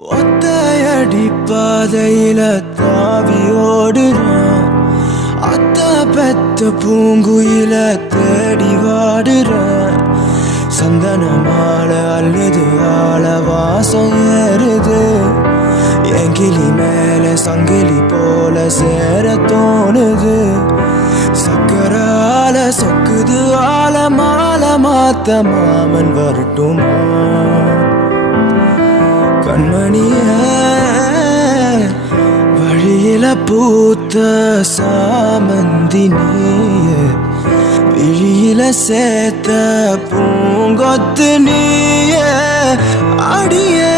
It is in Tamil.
ஒத்தையடி பாதையில தாவி ஓடுறேன். அத்த பெத்த பூங்குயில தேடி வாடுறேன். சந்தன மாலை அள்ளுது ஆள வாசம் ஏறுது. என் கிளி மேல சங்கிலி போல சேர தோணுது. சக்கர ஆல சொக்குது ஆல மாலை மாத்த மாமன் வரட்டுமா? கண்மணிய வழியில பூத்த சாமந்தி நீய, விழியில சேர்த்த பூங்கொத்து நீய, அடியே